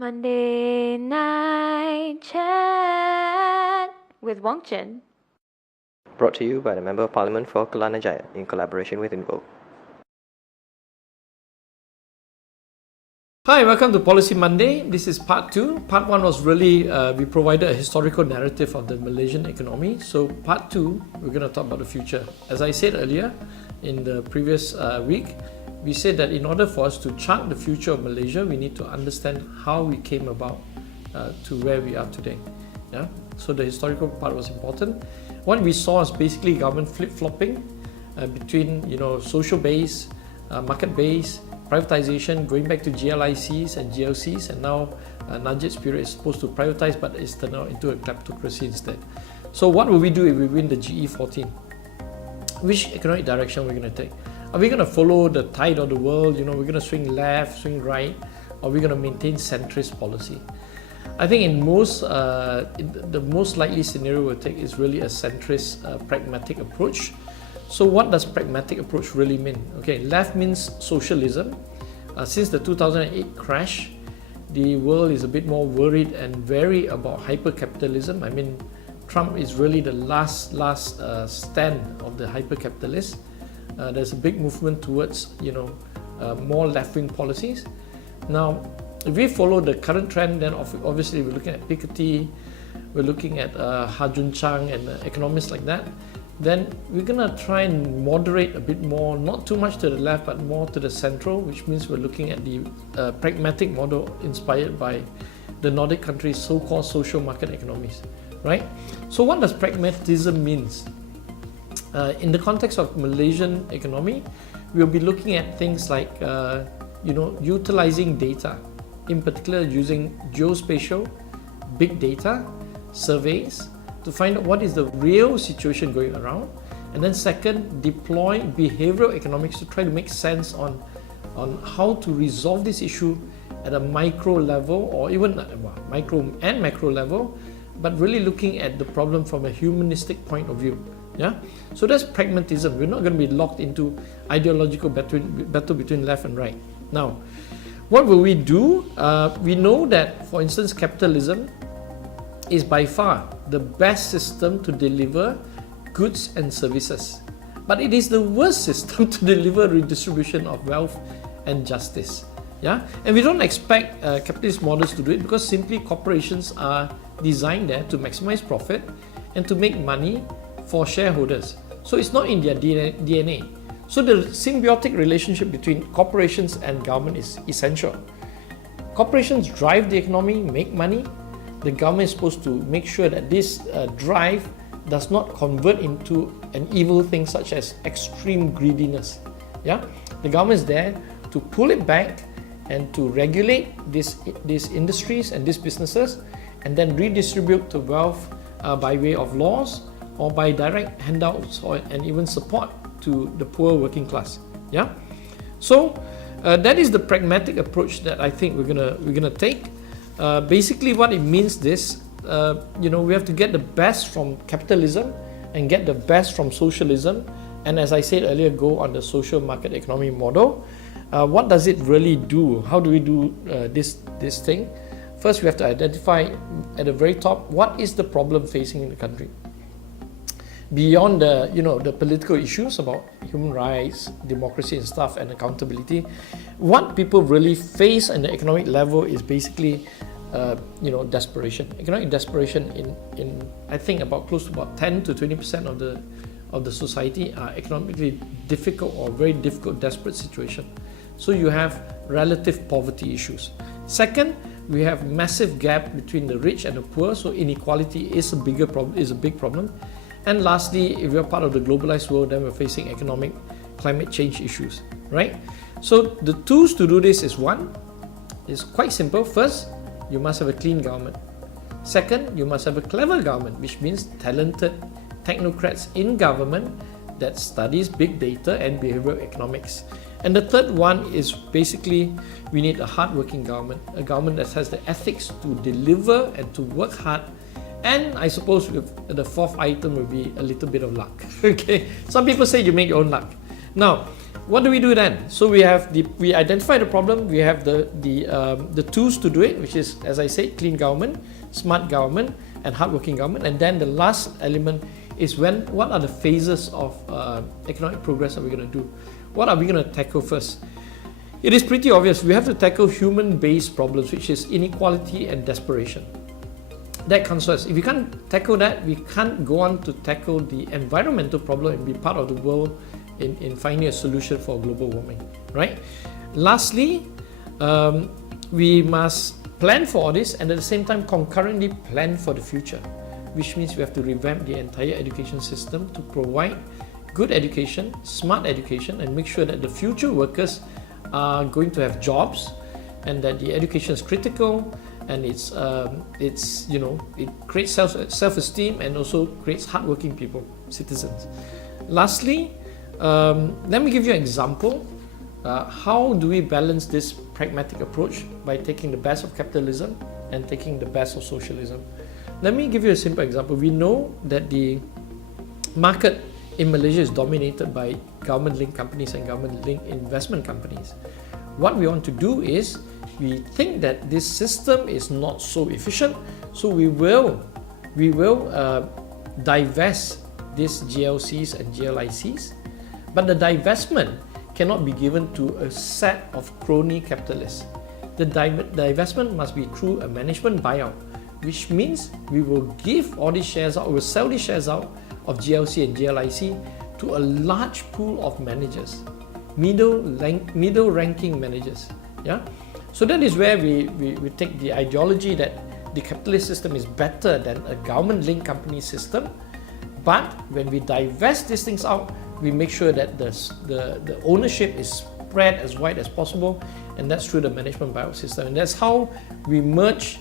Monday Night Chat with Wong Chen. Brought to you by the Member of Parliament for Kelana Jaya in collaboration with Invo. Hi, welcome to Policy Monday. This is part 2. Part 1 was really, we provided a historical narrative of the Malaysian economy. So part 2, we're going to talk about the future. As I said earlier in the previous week, we said that in order for us to chart the future of Malaysia, we need to understand how we came about to where we are today. Yeah? So the historical part was important. What we saw is basically government flip-flopping between social base, market base, privatization, going back to GLICs and GLCs, and now Najib's period is supposed to privatize, but it's turned out into a kleptocracy instead. So what will we do if we win the GE14? Which economic direction we're going to take? Are we going to follow the tide of the world? We're going to swing left, swing right, or are we going to maintain centrist policy? I think in the most likely scenario we'll take is really a centrist, pragmatic approach. So what does pragmatic approach really mean? Okay, left means socialism. Since the 2008 crash, the world is a bit more worried and wary about hyper-capitalism. I mean, Trump is really the last stand of the hyper-capitalists. There's a big movement towards more left-wing policies. Now, if we follow the current trend, then obviously we're looking at Piketty, we're looking at Jun Chang and economists like that. Then we're going to try and moderate a bit more, not too much to the left, but more to the central, which means we're looking at the pragmatic model inspired by the Nordic countries' so-called social market economies, right? So what does pragmatism means? In the context of Malaysian economy, we'll be looking at things like, utilizing data, in particular using geospatial, big data, surveys, to find out what is the real situation going around, and then second, deploy behavioral economics to try to make sense on how to resolve this issue at a micro level, or even micro and macro level, but really looking at the problem from a humanistic point of view. Yeah, so that's pragmatism. We're not going to be locked into ideological battle between left and right. Now, what will we do? We know that, for instance, capitalism is by far the best system to deliver goods and services, but it is the worst system to deliver redistribution of wealth and justice. Yeah, and we don't expect capitalist models to do it, because simply corporations are designed there to maximize profit and to make money for shareholders. So it's not in their DNA. So the symbiotic relationship between corporations and government is essential. Corporations drive the economy, make money. The government is supposed to make sure that this drive does not convert into an evil thing such as extreme greediness. Yeah, the government is there to pull it back and to regulate these industries and these businesses, and then redistribute the wealth by way of laws or by direct handouts and even support to the poor working class. Yeah, so that is the pragmatic approach that I think we're gonna take. Basically, what it means is, we have to get the best from capitalism and get the best from socialism, and as I said earlier, go on the social market economy model. What does it really do? How do we do this thing? First, we have to identify at the very top what is the problem facing in the country. Beyond the political issues about human rights, democracy and stuff, and accountability, what people really face on the economic level is basically desperation. Economic desperation in I think close to about 10 to 20% of the society are economically difficult or very difficult, desperate situation. So you have relative poverty issues. Second, we have massive gap between the rich and the poor, so inequality is a big problem. And lastly, if we're part of the globalized world, then we're facing economic climate change issues, right? So the tools to do this is quite simple. First, you must have a clean government. Second, you must have a clever government, which means talented technocrats in government that studies big data and behavioral economics. And the third one is basically we need a hardworking government, a government that has the ethics to deliver and to work hard. And I suppose the fourth item will be a little bit of luck. Okay, some people say you make your own luck. Now, what do we do then? So we identify the problem. We have the tools to do it, which is, as I said, clean government, smart government, and hardworking government. And then the last element is what are the phases of economic progress are we going to do? What are we going to tackle first? It is pretty obvious. We have to tackle human-based problems, which is inequality and desperation. That comes first. If we can't tackle that, we can't go on to tackle the environmental problem and be part of the world in finding a solution for global warming, right? Lastly, we must plan for all this and at the same time concurrently plan for the future, which means we have to revamp the entire education system to provide good education, smart education, and make sure that the future workers are going to have jobs and that the education is critical and it creates self-esteem and also creates hardworking people, citizens. Lastly, let me give you an example. How do we balance this pragmatic approach by taking the best of capitalism and taking the best of socialism? Let me give you a simple example. We know that the market in Malaysia is dominated by government-linked companies and government-linked investment companies. What we want to do is, we think that this system is not so efficient, so we will divest these GLCs and GLICs, but the divestment cannot be given to a set of crony capitalists. The divestment must be through a management buyout, which means we will give all these shares out, we will sell these shares out of GLC and GLIC to a large pool of managers, middle-ranking managers. Yeah. So that is where we take the ideology that the capitalist system is better than a government-linked company system, but when we divest these things out, we make sure that the ownership is spread as wide as possible, and that's through the management buyout system. And that's how we merge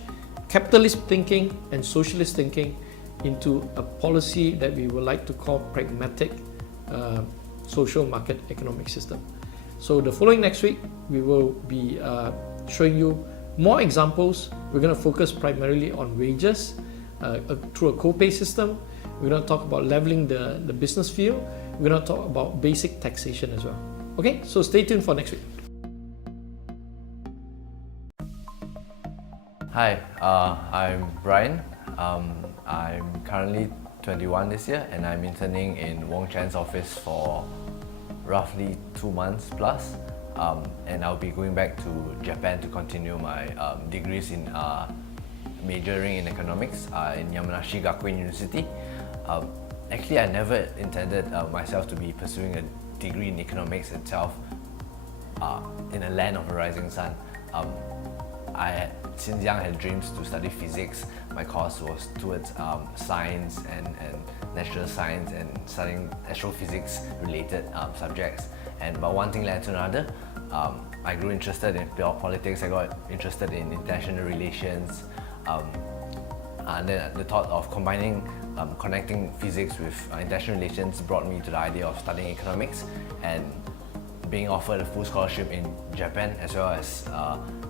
capitalist thinking and socialist thinking into a policy that we would like to call pragmatic social market economic system. So the following next week, we will be showing you more examples. We're going to focus primarily on wages through a co-pay system. We're going to talk about leveling the business field. We're going to talk about basic taxation as well. Okay, so stay tuned for next week. Hi, I'm Brian. I'm currently 21 this year and I'm interning in Wong Chen's office for roughly 2 months plus. And I'll be going back to Japan to continue my degrees in majoring in economics in Yamanashi Gakuen University. Actually, I never intended myself to be pursuing a degree in economics itself in a land of a rising sun. I since young had dreams to study physics. My course was towards science and natural science and studying astrophysics related subjects. But one thing led to another. I grew interested in politics. I got interested in international relations. And then the thought of connecting physics with international relations brought me to the idea of studying economics, and being offered a full scholarship in Japan, as well as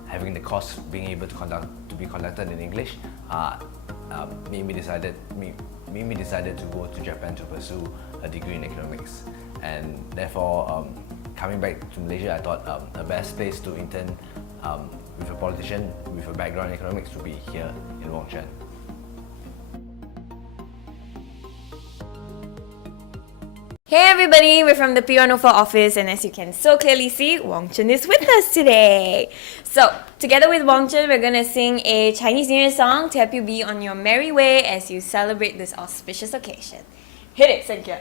having the course being able to be conducted in English, made me decided to go to Japan to pursue a degree in economics. And therefore, coming back to Malaysia, I thought the best place to intern with a politician with a background in economics would be here in Wong Chen. Hey everybody, we're from the P104 office, and as you can so clearly see, Wong Chen is with us today. So, together with Wong Chen, we're gonna sing a Chinese New Year song to help you be on your merry way as you celebrate this auspicious occasion. Hit it, Cynthia.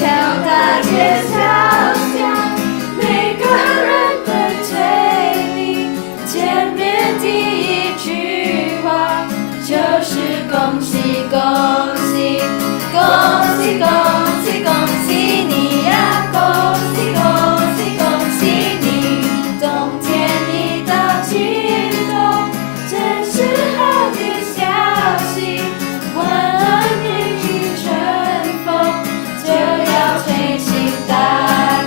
条大街小巷，每个人的嘴里，见面第一句话就是恭喜恭喜，恭喜恭喜恭喜你呀，恭喜恭喜恭喜你，冬天一到尽头，真是好的消息，晚安迎春风。就要吹醒大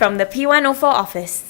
from the P104 office.